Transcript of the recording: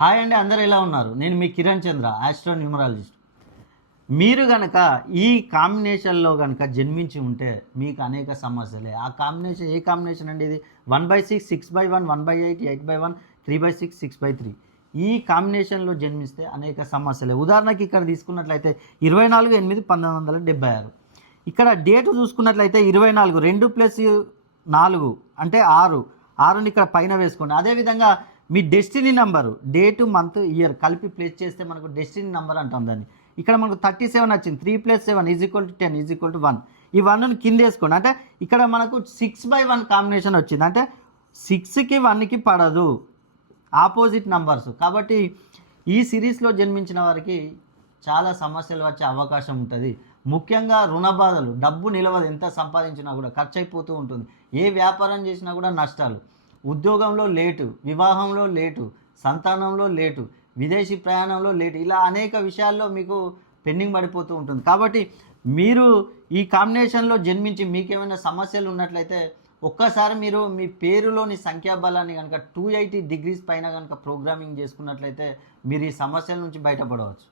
Hi అండి, అందరూ ఎలా ఉన్నారు? నేను మీ కిరణ్ చంద్ర, ఆస్ట్రో న్యూమరాలజిస్ట్. మీరు గనక ఈ కాంబినేషన్లో గనక జన్మించి ఉంటే మీకు అనేక సమస్యలే. ఆ కాంబినేషన్ ఏ కాంబినేషన్ అండి ఇది? 1/6, 6/1, 1/8, 8/1, 3/6, 6/3. ఈ కాంబినేషన్లో జన్మిస్తే అనేక సమస్యలే. ఉదాహరణకి ఇక్కడ తీసుకున్నట్లయితే 24/8/1976. ఇక్కడ డేటు చూసుకున్నట్లయితే 24, 2 + 4 అంటే 6. 6ని ఇక్కడ పైన వేసుకోండి. అదేవిధంగా మీ destiny number, date, month, year కలిపి ప్లేస్ చేస్తే మనకు డెస్టినీ నెంబర్ అంటాం దాన్ని. ఇక్కడ మనకు 37 వచ్చింది. 3 + 7 = 10 = 1. ఈ 1ని కింద వేసుకోండి. అంటే ఇక్కడ మనకు 6/1 కాంబినేషన్ వచ్చింది. అంటే 6కి 1కి పడదు, ఆపోజిట్ నంబర్స్. కాబట్టి ఈ సిరీస్లో జన్మించిన వారికి చాలా సమస్యలు వచ్చే అవకాశం ఉంటుంది. ముఖ్యంగా రుణ బాధలు, డబ్బు నిలవదు, ఎంత సంపాదించినా కూడా ఖర్చు అయిపోతూ ఉంటుంది. ఏ వ్యాపారం చేసినా కూడా నష్టాలు, ఉద్యోగంలో లేటు, వివాహంలో లేటు, సంతానంలో లేటు, విదేశీ ప్రయాణంలో లేటు, ఇలా అనేక విషయాల్లో మీకు పెండింగ్ పడిపోతూ ఉంటుంది. కాబట్టి మీరు ఈ కాంబినేషన్లో జన్మించి మీకేమైనా సమస్యలు ఉన్నట్లయితే ఒక్కసారి మీరు మీ పేరులోని సంఖ్యాబలాన్ని కనుక 280 డిగ్రీస్ పైన కనుక ప్రోగ్రామింగ్ చేసుకున్నట్లయితే మీరు ఈ సమస్యల నుంచి బయటపడవచ్చు.